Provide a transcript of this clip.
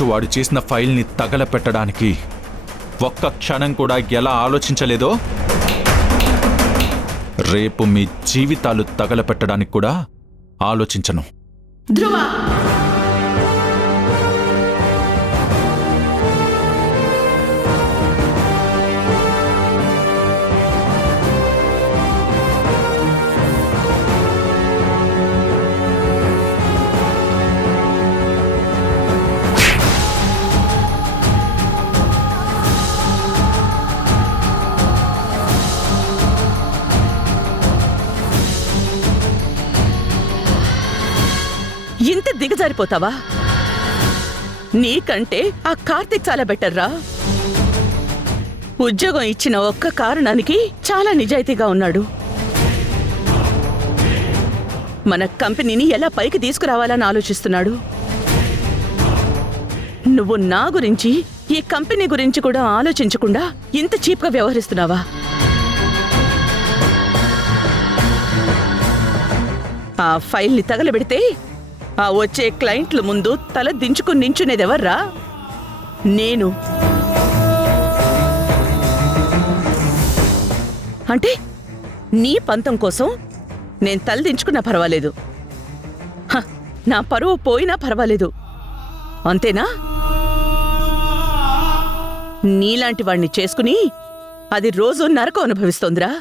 వాడు చేసిన ఫైల్ని తగలపెట్టడానికి ఒక్క క్షణం కూడా ఎలా ఆలోచించలేదో రేపు మీ జీవితాలు తగలపెట్టడానికి కూడా ఆలోచించను. ధ్రువ, ఇంత దిగజారిపోతావా? నీకంటే ఆ కార్తీక్ చాలా బెటర్రా. ఉద్యోగం ఇచ్చిన ఒక్క కారణానికి చాలా నిజాయితీగా ఉన్నాడు. మన కంపెనీని ఎలా పైకి తీసుకురావాలని ఆలోచిస్తున్నాడు. నువ్వు నా గురించి, ఈ కంపెనీ గురించి కూడా ఆలోచించకుండా ఇంత చీప్గా వ్యవహరిస్తున్నావా? ఆ ఫైల్ని తగలబెడితే ఆ వచ్చే క్లయింట్ల ముందు తల దించుకుని నించునేదెవర్రా? నేను. అంటే నీ పంతం కోసం నేను తల దించుకున్నా పర్వాలేదు, నా పరువు పోయినా పర్వాలేదు, అంతేనా? నీలాంటి వాణ్ణి చేసుకుని అది రోజు నరకం అనుభవిస్తోందిరా.